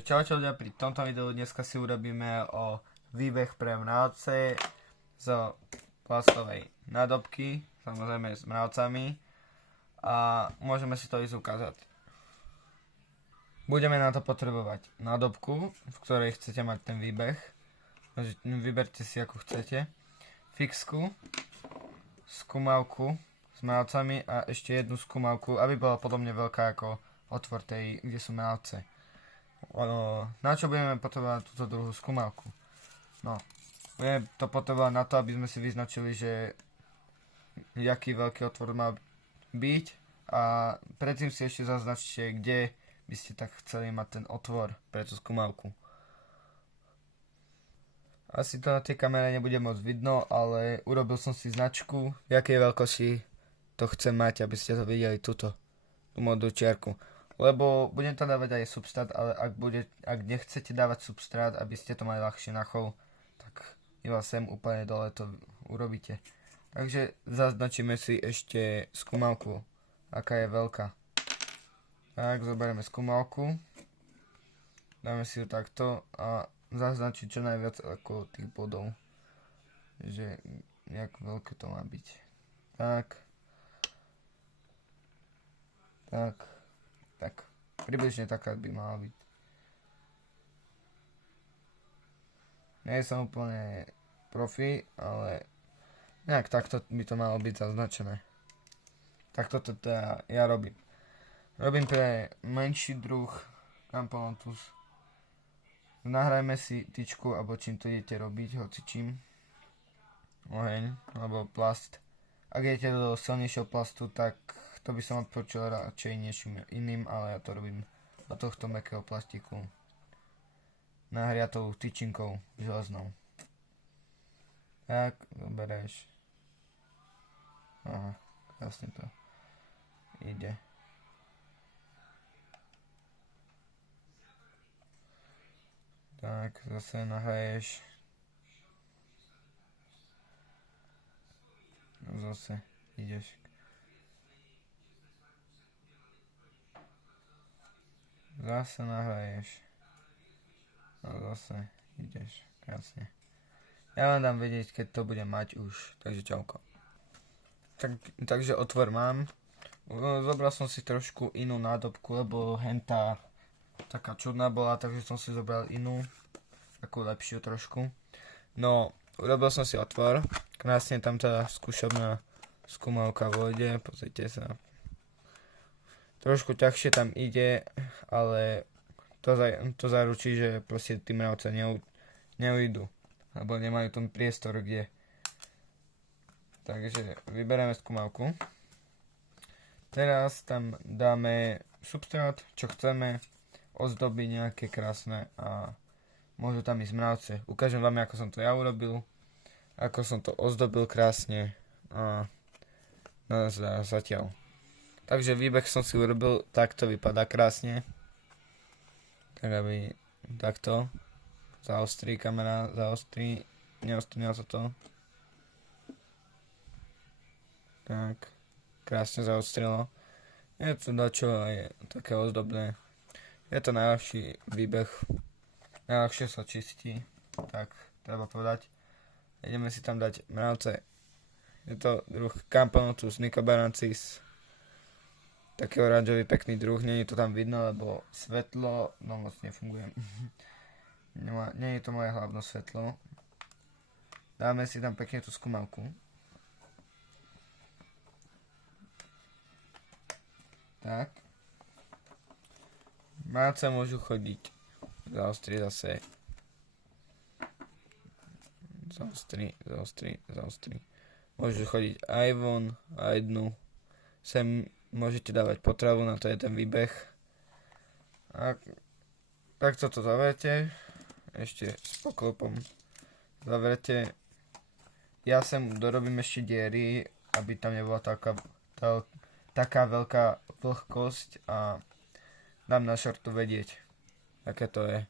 Čaute ľudia, pri tomto videu dneska si urobíme o výbeh pre mravce z plastovej nádobky, samozrejme s mravcami, a môžeme si to ísť ukázať. Budeme na to potrebovať nádobku, v ktorej chcete mať ten výbeh. Vyberte si ako chcete. Fixku, skúmavku s mravcami a ešte jednu skúmavku, aby bola podobne veľká ako otvor tej, kde sú mravce. Na čo budeme potrebovať túto druhú skúmavku? No, budeme to potrebovať na to, aby sme si vyznačili, že aký veľký otvor má byť, a predtým si ešte zaznačte, kde by ste tak chceli mať ten otvor pre tú skúmavku. Asi to na tej kamere nebude moc vidno, ale urobil som si značku, v jakej veľkosti to chcem mať, aby ste to videli tú modrú čiarku. Lebo budem tam dávať aj substrát, ale ak nechcete dávať substrát, aby ste to mali ľahšie na chov, tak iba sem úplne dole to urobíte. Takže zaznačíme si ešte skúmavku, aká je veľká. Tak, zoberieme skúmavku, dáme si ju takto a zaznačiť čo najviac ako tých bodov, že jak veľké to má byť. Tak, približne taká by mala byť. Nie som úplne profi, ale nejak takto by to malo byť zaznačené. Takto to teda ja robím. Robím pre menší druh Camponotus. Nahrajme si tyčku, alebo čím to idete robiť, hoci čím. Oheň, alebo plast. Ak idete do silnejšieho plastu, tak to by som odpočul radšej niečím iným, ale ja to robím do tohto mäkkého plastiku. Nahriatou tyčinkou železnou. Tak, zoberieš. Aha, krásne to ide. Tak, zase nahraješ. Zase ideš. Zase nahraješ. A zase ideš. Krásne. Ja vám dám vedieť, keď to budem mať už. Takže čauko. Takže otvor mám. Zobral som si trošku inú nádobku, lebo hentá taká čudná bola, takže som si zobral inú. Takú lepšiu trošku. No, urobil som si otvor. Krásne tam tá skúšobná skúmavka vojde. Pozrite sa. Trošku ťažšie tam ide, ale to zaručí, že proste tí mravce neujdu, alebo nemajú ten priestor, kde. Takže vyberieme skúmavku. Teraz tam dáme substrát, čo chceme, ozdoby nejaké krásne a môžu tam ísť mravce. Ukážem vám, ako som to ja urobil, ako som to ozdobil krásne a zatiaľ. Takže výbeh som si urobil, takto vypadá krásne. Tak aby takto zaostrí kamera, neostrila sa to. Tak, krásne zaostrilo. Je to dačo aj také ozdobné. Je to najľahší výbeh. Najľahšie sa čistí, tak treba povedať. Ideme si tam dať mravce. Je to druh Camponotus nicobarensis. Taký oranžový pekný druh, nie je to tam vidno, lebo svetlo moc nefunguje. Nie je to moje hlavné svetlo. Dáme si tam pekne tú skúmavku. Tak. Mravce môžu chodiť. Zaostri zase. Zaostri. Môžu chodiť aj von, aj dnu. Sem môžete dávať potravu, na to je ten výbeh. A takto to zaverte. Ešte s poklopom zaverte. Ja sem dorobím ešte diery, aby tam nebola taká veľká vlhkosť, a dám na šortu vedieť, aké to je.